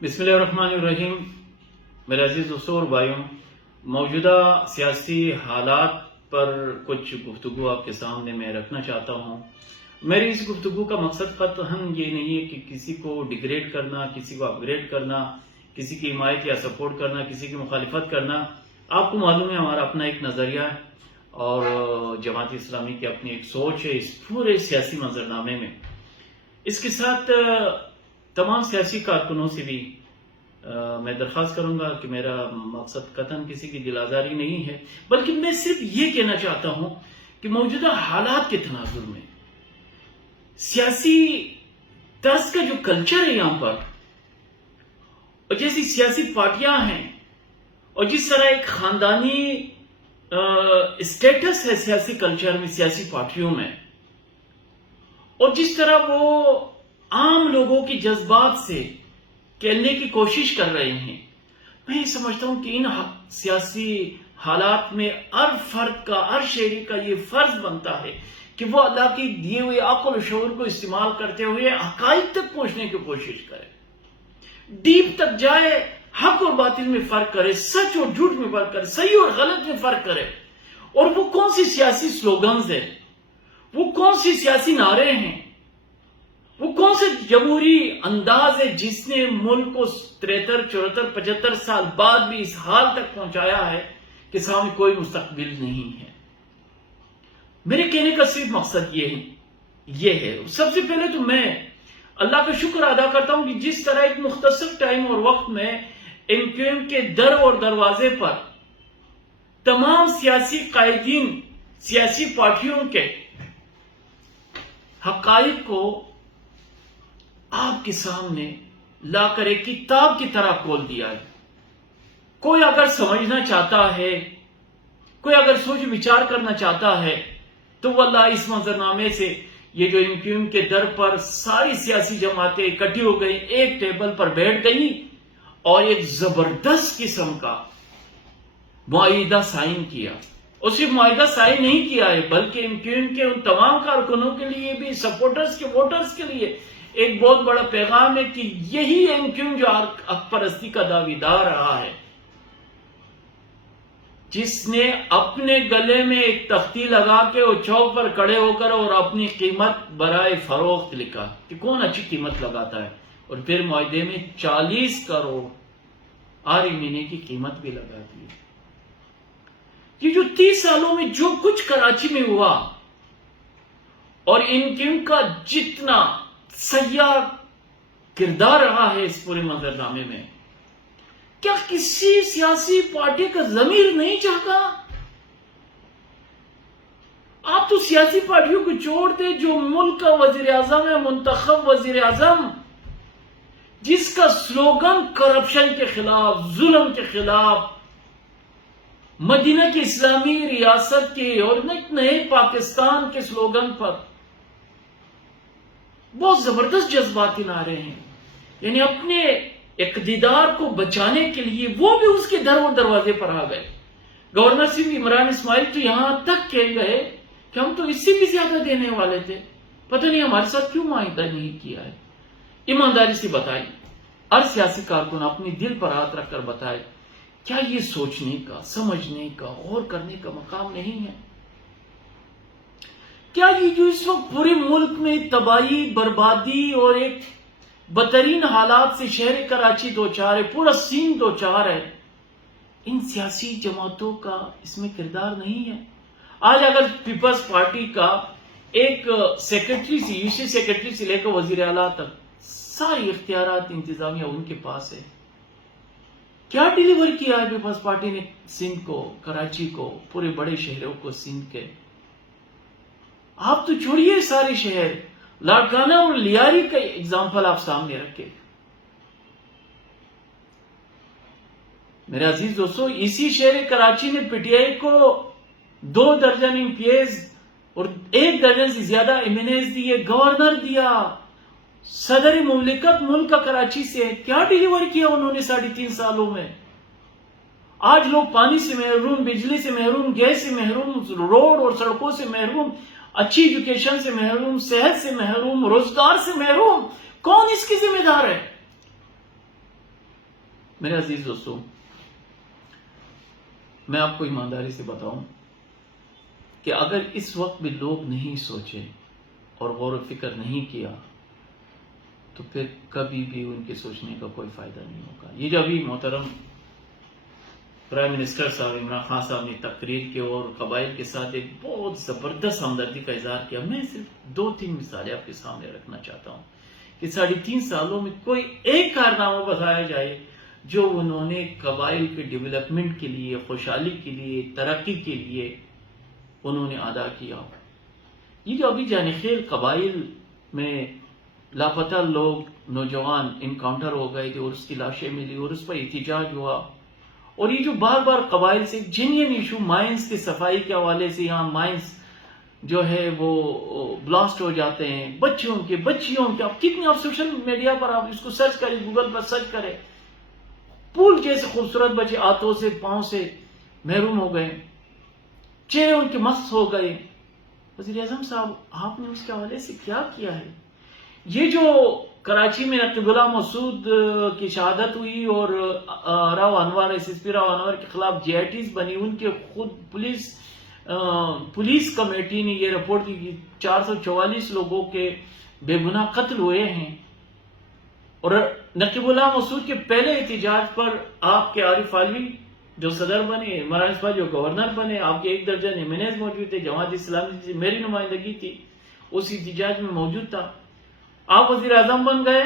بسم اللہ الرحمن الرحیم۔ میرے عزیز دوستوں اور بھائیوں، موجودہ سیاسی حالات پر کچھ گفتگو آپ کے سامنے میں رکھنا چاہتا ہوں۔ میری اس گفتگو کا مقصد قطعاً یہ نہیں ہے کہ کسی کو ڈیگریڈ کرنا، کسی کو اپ گریڈ کرنا، کسی کی حمایت یا سپورٹ کرنا، کسی کی مخالفت کرنا۔ آپ کو معلوم ہے ہمارا اپنا ایک نظریہ ہے اور جماعت اسلامی کی اپنی ایک سوچ ہے اس پورے سیاسی منظرنامے میں۔ اس کے ساتھ تمام سیاسی کارکنوں سے بھی میں درخواست کروں گا کہ میرا مقصد قطعاً کسی کی دل آزاری نہیں ہے، بلکہ میں صرف یہ کہنا چاہتا ہوں کہ موجودہ حالات کے تناظر میں سیاسی طرز کا جو کلچر ہے یہاں پر، اور جیسی سیاسی پارٹیاں ہیں، اور جس طرح ایک خاندانی اسٹیٹس ہے سیاسی کلچر میں، سیاسی پارٹیوں میں، اور جس طرح وہ عام لوگوں کی جذبات سے کھیلنے کی کوشش کر رہے ہیں، میں یہ سمجھتا ہوں کہ ان سیاسی حالات میں ہر فرد کا، ہر شہری کا یہ فرض بنتا ہے کہ وہ اللہ کی دیے ہوئے عقل و شعور کو استعمال کرتے ہوئے حقائق تک پہنچنے کی کوشش کرے، ڈیپ تک جائے، حق اور باطل میں فرق کرے، سچ اور جھوٹ میں فرق کرے، صحیح اور غلط میں فرق کرے، اور وہ کون سی سیاسی سلوگنز ہیں، وہ کون سی سیاسی نعرے ہیں، وہ کون سے جمہوری انداز ہے جس نے ملک کو 73 74 75 سال بعد بھی اس حال تک پہنچایا ہے کہ سامنے کوئی مستقبل نہیں ہے۔ میرے کہنے کا صرف مقصد یہ ہے۔ سب سے پہلے تو میں اللہ کا شکر ادا کرتا ہوں کہ جس طرح ایک مختصر ٹائم اور وقت میں MQM کے در اور دروازے پر تمام سیاسی قائدین، سیاسی پارٹیوں کے حقائق کو آپ کے سامنے لا کر ایک کتاب کی طرح کھول دیا ہے۔ کوئی اگر سمجھنا چاہتا ہے، کوئی اگر سوچ وچار کرنا چاہتا ہے تو واللہ اس منظرنامے سے یہ جو MQM کے در پر ساری سیاسی جماعتیں اکٹھی ہو گئی، ایک ٹیبل پر بیٹھ گئی اور ایک زبردست قسم کا معاہدہ سائن کیا، اور صرف معاہدہ سائن نہیں کیا ہے بلکہ MQM کے ان تمام کارکنوں کے لیے بھی، سپورٹرز کے، ووٹرز کے لیے ایک بہت بڑا پیغام ہے کہ یہی MQM جو حق پرستی کا دعویدار رہا ہے، جس نے اپنے گلے میں ایک تختی لگا کے وہ چوک پر کھڑے ہو کر اور اپنی قیمت برائے فروخت لکھا کہ کون اچھی قیمت لگاتا ہے، اور پھر معاہدے میں 40 کروڑ ہر مہینے کی قیمت بھی لگا دی۔ یہ جو 30 سالوں میں جو کچھ کراچی میں ہوا اور MQM کا جتنا سیاہ کردار رہا ہے اس پورے منظرنامے میں، کیا کسی سیاسی پارٹی کا ضمیر نہیں چاہتا؟ آپ تو سیاسی پارٹیوں کو چھوڑ دیں، جو ملک کا وزیر اعظم ہے، منتخب وزیر اعظم، جس کا سلوگن کرپشن کے خلاف، ظلم کے خلاف، مدینہ کی اسلامی ریاست کے اور نئے پاکستان کے سلوگن پر بہت زبردست جذباتی نعرے ہیں، یعنی اپنے اقتدار کو بچانے کے لیے وہ بھی اس کے در و دروازے پر آ گئے۔ گورنر صرف عمران اسماعیل تو یہاں تک کہہ گئے کہ ہم تو اس سے بھی زیادہ دینے والے تھے، پتہ نہیں ہمارے ساتھ کیوں معاہدہ نہیں کیا ہے۔ ایمانداری سے بتائیں، ہر سیاسی کارکن اپنی دل پر ہاتھ رکھ کر بتائے، کیا یہ سوچنے کا، سمجھنے کا، غور کرنے کا مقام نہیں ہے؟ کیا یہ جو اس وقت پورے ملک میں تباہی، بربادی اور ایک بدترین حالات سے شہر کراچی دوچار ہے، پورا سین دوچار ہے، ان سیاسی جماعتوں کا اس میں کردار نہیں ہے؟ آج اگر پیپلز پارٹی کا ایک سیکرٹری سے، یوسی سیکرٹری سے لے کر وزیر اعلیٰ تک ساری اختیارات انتظامیہ ان کے پاس ہے، کیا ڈیلیور کیا ہے پیپلز پارٹی نے سندھ کو، کراچی کو، پورے بڑے شہروں کو سندھ کے؟ آپ تو چھوڑیے سارے شہر، لاڑکانہ اور لیاری کا اگزامپل آپ سامنے رکھے۔ میرے عزیز دوستو، اسی شہر کراچی نے PTI کو 2 درجن MPs اور 1 درجن سے زیادہ MNAs دیے، گورنر دیا، صدر مملکت ملک کا کراچی سے ہے۔ کیا ڈیلیور کیا انہوں نے 3.5 سالوں میں؟ آج لوگ پانی سے محروم، بجلی سے محروم، گیس سے محروم، روڈ اور سڑکوں سے محروم، اچھی ایجوکیشن سے محروم، صحت سے محروم، روزگار سے محروم۔ کون اس کی ذمہ دار ہے؟ میرے عزیز دوستو، میں آپ کو ایمانداری سے بتاؤں کہ اگر اس وقت بھی لوگ نہیں سوچے اور غور و فکر نہیں کیا تو پھر کبھی بھی ان کے سوچنے کا کوئی فائدہ نہیں ہوگا. یہ جو ابھی محترم پرائم منسٹر صاحب عمران خان صاحب نے تقریر کے اور قبائل کے ساتھ ایک بہت زبردست ہمدردی کا اظہار کیا، میں صرف 2-3 مثالیں آپ کے سامنے رکھنا چاہتا ہوں کہ 3.5 سالوں میں کوئی ایک کارنامہ بتایا جائے جو انہوں نے قبائل کے ڈیولپمنٹ کے لیے، خوشحالی کے لیے، ترقی کے لیے انہوں نے ادا کیا. یہ جو ابھی جانخیل قبائل میں لاپتہ لوگ نوجوان انکاؤنٹر ہو گئے تھے اور اس کی لاشیں ملی اور اس پر احتجاج ہوا، اور یہ جو بار بار قبائل سے جینین ایشو مائنز کی صفائی کے حوالے سے یہاں مائنز جو ہے وہ بلاسٹ ہو جاتے ہیں، بچیوں کے آپ کتنی، آپ سوشل میڈیا پر آپ اس کو سرچ کریں، گوگل پر سرچ کریں، پھول جیسے خوبصورت بچے ہاتھوں سے پاؤں سے محروم ہو گئے، چہرے ان کے مست ہو گئے. وزیر اعظم صاحب آپ نے اس کے حوالے سے کیا کیا ہے؟ یہ جو کراچی میں نقیب اللہ مسعود کی شہادت ہوئی اور راؤ انور، ایس ایس پی راؤ انور کے خلاف جی آئی ٹیز بنی، ان کے خود پولیس کمیٹی نے یہ رپورٹ کی کہ 444 لوگوں کے بے گناہ قتل ہوئے ہیں، اور نقیب اللہ مسعود کے پہلے احتجاج پر آپ کے عارف علوی جو صدر بنے، عمران اسفا جو گورنر بنے، آپ کے 1 درجن ایمنیز موجود تھے، جماعت اسلامی سے میری نمائندگی تھی، اس احتجاج میں موجود تھا. آپ وزیر اعظم بن گئے،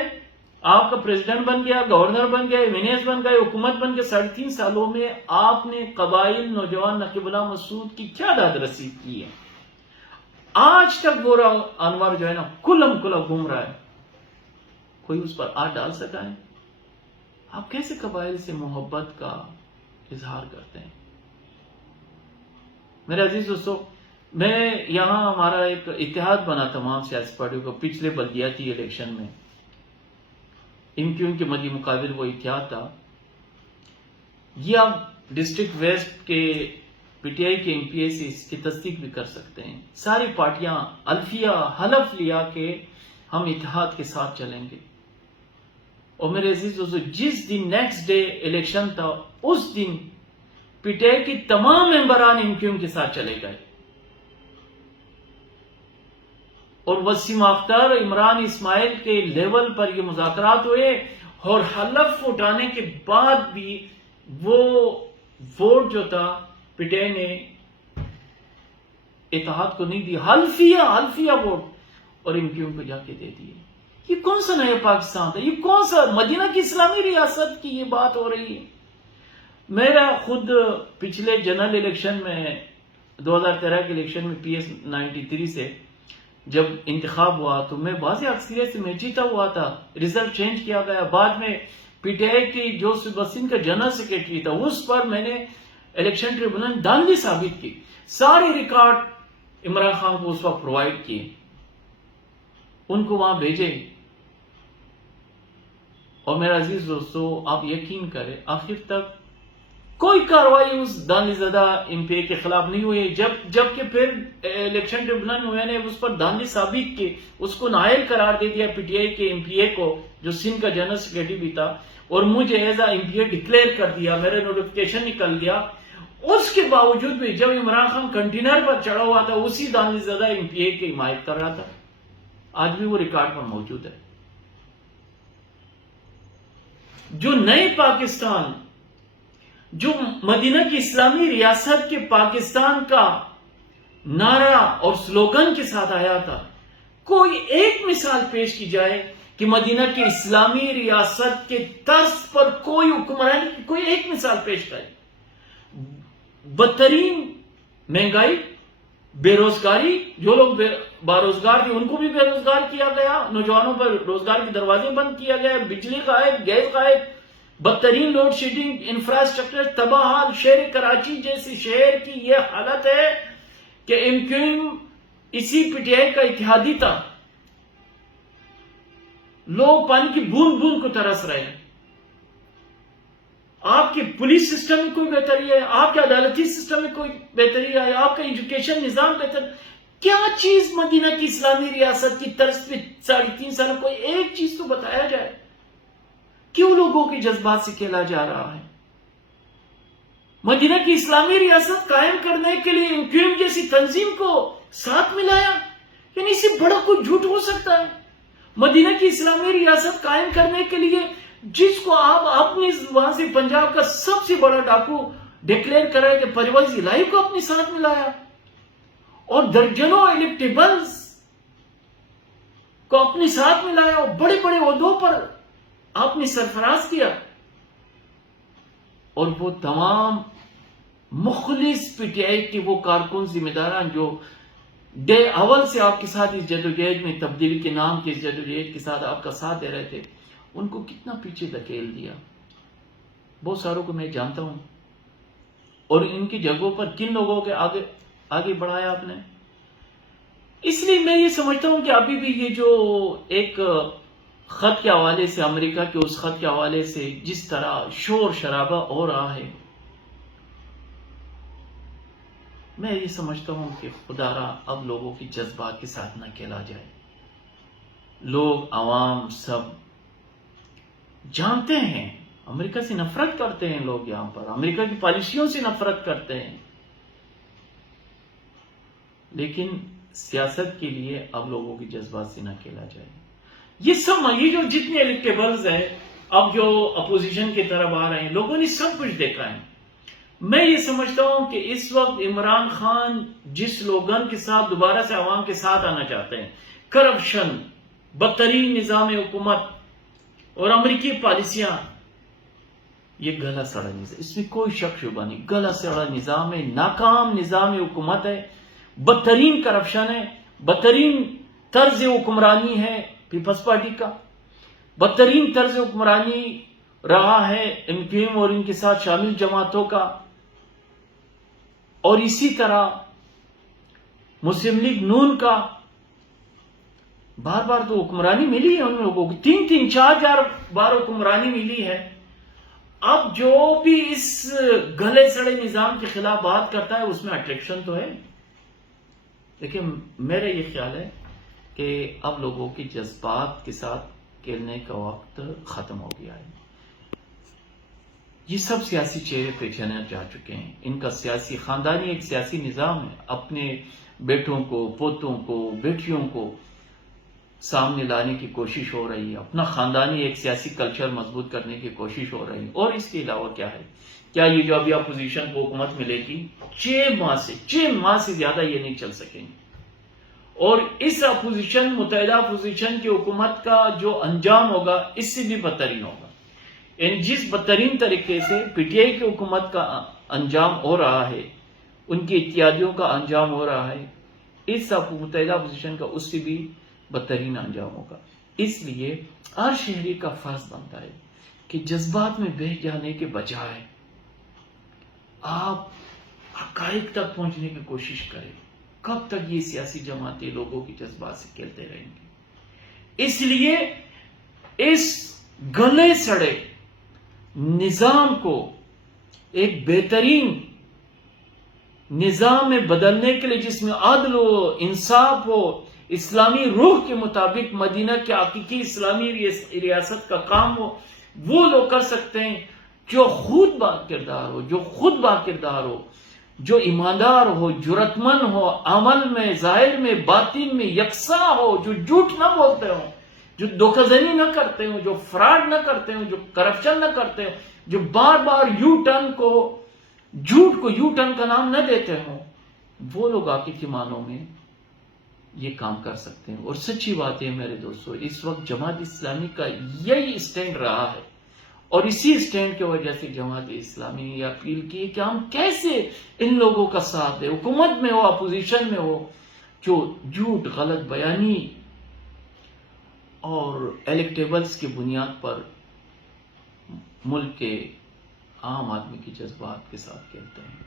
آپ کا پریزیڈنٹ بن گیا، گورنر بن گئے، ایمنیز بن گئے، حکومت بن گئے. 3.5 سالوں میں آپ نے قبائل نوجوان نقیب اللہ مسعود کی کیا داد رسید کی ہے؟ آج تک وہ راؤ انور جو ہے نا کلم گھوم رہا ہے، کوئی اس پر ہاتھ ڈال سکا ہے؟ آپ کیسے قبائل سے محبت کا اظہار کرتے ہیں؟ میرے عزیز دوستو، میں یہاں ہمارا ایک اتحاد بنا تمام سیاسی پارٹیوں کا پچھلے بلدیاتی الیکشن میں، ان کے مدی مقابل وہ اتحاد تھا. یہ آپ ڈسٹرکٹ ویسٹ کے پی ٹی آئی کے ایم پی اے سے اس کی تصدیق بھی کر سکتے ہیں. ساری پارٹیاں حلف لیا کہ ہم اتحاد کے ساتھ چلیں گے. اور میرے عزیز دوستو، جس دن نیکسٹ ڈے الیکشن تھا، اس دن پی ٹی آئی کی تمام ممبران ایم کے ساتھ چلے گئے، اور وسیم اختر، عمران اسماعیل کے لیول پر یہ مذاکرات ہوئے، اور حلف اٹھانے کے بعد بھی وہ ووٹ جو تھا پی ٹی آئی نے اتحاد کو نہیں دی، حلفیہ ووٹ، اور ایم کو جا کے دے دیے. یہ کون سا نیا پاکستان تھا؟ یہ کون سا مدینہ کی اسلامی ریاست کی یہ بات ہو رہی ہے؟ میرا خود پچھلے جنرل الیکشن میں 2013 کے الیکشن میں پی ایس 93 سے جب انتخاب ہوا تو میں واضح اکثریت سے میں جیتا ہوا تھا. ریزلٹ چینج کیا گیا، بعد میں پی ٹی آئی کی جو وسیم کا جنرل سیکریٹری تھا اس پر میں نے الیکشن ٹریبونل دھاندلی ثابت کی. سارے ریکارڈ عمران خان کو اس وقت پرووائڈ کیے، ان کو وہاں بھیجے. اور میرا عزیز دوستو، آپ یقین کریں آخر تک کوئی کاروائی اس دھاندلی زدہ ایم پی اے کے خلاف نہیں ہوئی. جبکہ پھر الیکشن ٹریبونل میں نے اس پر دھاندلی ثابت کی، اس کو نااہل قرار دے دیا پی ٹی آئی کے ایم پی اے کو جو سندھ کا جنرل سیکریٹری بھی تھا، اور مجھے as A M P A declare کر دیا، میرا نوٹیفکیشن نکل گیا. اس کے باوجود بھی جب عمران خان کنٹینر پر چڑھا ہوا تھا اسی دھاندلی زدہ ایم پی اے کی حمایت کر رہا تھا. آج بھی وہ ریکارڈ پر موجود ہے. جو نئے پاکستان، جو مدینہ کی اسلامی ریاست کے پاکستان کا نعرہ اور سلوگن کے ساتھ آیا تھا، کوئی ایک مثال پیش کی جائے کہ مدینہ کی اسلامی ریاست کے طرز پر کوئی حکمرانی کی کوئی ایک مثال پیش کرے. بدترین مہنگائی، بے روزگاری، جو لوگ باروزگار تھے ان کو بھی بے روزگار کیا گیا، نوجوانوں پر روزگار کے دروازے بند کیا گیا، بجلی غائب، گیس غائب، بدترین لوڈ شیڈنگ، انفراسٹرکچر تباہ حال. شہر کراچی جیسی شہر کی یہ حالت ہے کہ ایم کیو ایم اسی پی ٹی آئی کا اتحادی تھا. لوگ پانی کی بوند بوند کو ترس رہے ہیں. آپ کے پولیس سسٹم میں کوئی بہتری ہے؟ آپ کے عدالتی سسٹم میں کوئی بہتری ہے؟ آپ کا ایجوکیشن نظام بہتر؟ کیا چیز مدینہ کی اسلامی ریاست کی طرز پہ 3.5 سال کوئی ایک چیز تو بتایا جائے. کیوں لوگوں کے جذبات سے کھیلا جا رہا ہے؟ مدینہ کی اسلامی ریاست قائم کرنے کے لیے انقلاب جیسی تنظیم کو ساتھ ملایا، یعنی اس سے بڑا کوئی جھوٹ ہو سکتا ہے؟ مدینہ کی اسلامی ریاست قائم کرنے کے لیے جس کو آپ اپنی وہاں سے پنجاب کا سب سے بڑا ڈاکو ڈکلیئر کرے کہ پرویز الہی کو اپنے ساتھ ملایا، اور درجنوں الیکٹیبلز کو اپنے ساتھ ملایا، اور بڑے بڑے عہدوں پر آپ نے سرفراز کیا، اور وہ تمام مخلص پی ٹی آئی کے وہ کارکن ذمہ داران جو ڈے اول سے آپ کے ساتھ اس جدوجہد میں تبدیلی کے نام کے اس جدوجہد کے ساتھ آپ کا ساتھ دے رہے تھے، ان کو کتنا پیچھے دھکیل دیا۔ بہت ساروں کو میں جانتا ہوں، اور ان کی جگہوں پر کن لوگوں کے آگے بڑھایا آپ نے۔ اس لیے میں یہ سمجھتا ہوں کہ ابھی بھی یہ جو ایک خط کے حوالے سے، امریکہ کے اس خط کے حوالے سے جس طرح شور شرابہ ہو رہا ہے، میں یہ سمجھتا ہوں کہ خدا را اب لوگوں کی جذبات کے ساتھ نہ کھیلا جائے۔ لوگ عوام سب جانتے ہیں، امریکہ سے نفرت کرتے ہیں لوگ، یہاں پر امریکہ کی پالیسیوں سے نفرت کرتے ہیں، لیکن سیاست کے لیے اب لوگوں کی جذبات سے نہ کھیلا جائے۔ یہ جو جتنے الیکٹیبلز ہیں اب جو اپوزیشن کی طرف آ رہے ہیں، لوگوں نے سب کچھ دیکھا ہے۔ میں یہ سمجھتا ہوں کہ اس وقت عمران خان جس سلوگن کے ساتھ دوبارہ سے عوام کے ساتھ آنا چاہتے ہیں، کرپشن، بدترین نظام حکومت اور امریکی پالیسیاں، یہ گلا سڑا نظام، اس میں کوئی شک شبہ نہیں، گلا سڑا نظام ہے، ناکام نظام حکومت ہے، بدترین کرپشن ہے، بدترین طرز حکمرانی ہے پیپلز پارٹی کا، بدترین طرز حکمرانی رہا ہے MQM اور ان کے ساتھ شامل جماعتوں کا، اور اسی طرح مسلم لیگ نون کا۔ بار بار تو حکمرانی ملی ہے ان لوگوں کو، 3-4 بار حکمرانی ملی ہے۔ اب جو بھی اس گلے سڑے نظام کے خلاف بات کرتا ہے اس میں اٹریکشن تو ہے، لیکن میرا یہ خیال ہے کہ اب لوگوں کی جذبات کے ساتھ کھیلنے کا وقت ختم ہو گیا ہے۔ یہ سب سیاسی چہرے پہچانے جا چکے ہیں، ان کا سیاسی خاندانی ایک سیاسی نظام ہے، اپنے بیٹوں کو، پوتوں کو، بیٹیوں کو سامنے لانے کی کوشش ہو رہی ہے، اپنا خاندانی ایک سیاسی کلچر مضبوط کرنے کی کوشش ہو رہی ہے۔ اور اس کے علاوہ کیا ہے؟ کیا یہ جو ابھی اپوزیشن کو حکومت ملے گی 6 ماہ سے زیادہ یہ نہیں چل سکیں گے، اور اس اپوزیشن، متحدہ اپوزیشن کی حکومت کا جو انجام ہوگا اس سے بھی بدترین ہوگا۔ یعنی جس بدترین طریقے سے پی ٹی آئی کی حکومت کا انجام ہو رہا ہے، ان کی اتحادیوں کا انجام ہو رہا ہے، اس متحدہ اپوزیشن کا اس سے بھی بدترین انجام ہوگا۔ اس لیے ہر شہری کا فرض بنتا ہے کہ جذبات میں بہہ جانے کے بجائے آپ حقائق تک پہنچنے کی کوشش کریں۔ کب تک یہ سیاسی جماعتیں لوگوں کی جذبات سے کھیلتے رہیں گے؟ اس لیے اس گلے سڑے نظام کو ایک بہترین نظام میں بدلنے کے لیے، جس میں عدل ہو، انصاف ہو، اسلامی روح کے مطابق مدینہ کے حقیقی اسلامی ریاست کا کام ہو، وہ لوگ کر سکتے ہیں جو خود با کردار ہو، جو ایماندار ہو، جرأت مند ہو، عمل میں، ظاہر میں، باطن میں یکساں ہو، جو جھوٹ نہ بولتے ہوں، جو دھوکہ زنی نہ کرتے ہوں، جو فراڈ نہ کرتے ہوں، جو کرپشن نہ کرتے ہوں، جو بار بار جھوٹ کو یو ٹرن کا نام نہ دیتے ہوں، وہ لوگ حقیقی معنوں میں یہ کام کر سکتے ہیں۔ اور سچی بات ہے میرے دوستو، اس وقت جماعت اسلامی کا یہی اسٹینڈ رہا ہے، اور اسی اسٹینڈ کی وجہ سے جماعت اسلامی نے یہ اپیل کی کہ ہم کیسے ان لوگوں کا ساتھ دیں، حکومت میں ہو، اپوزیشن میں ہو، جو جھوٹ، غلط بیانی اور الیکٹیبلز کی بنیاد پر ملک کے عام آدمی کی جذبات کے ساتھ کھیلتے ہیں۔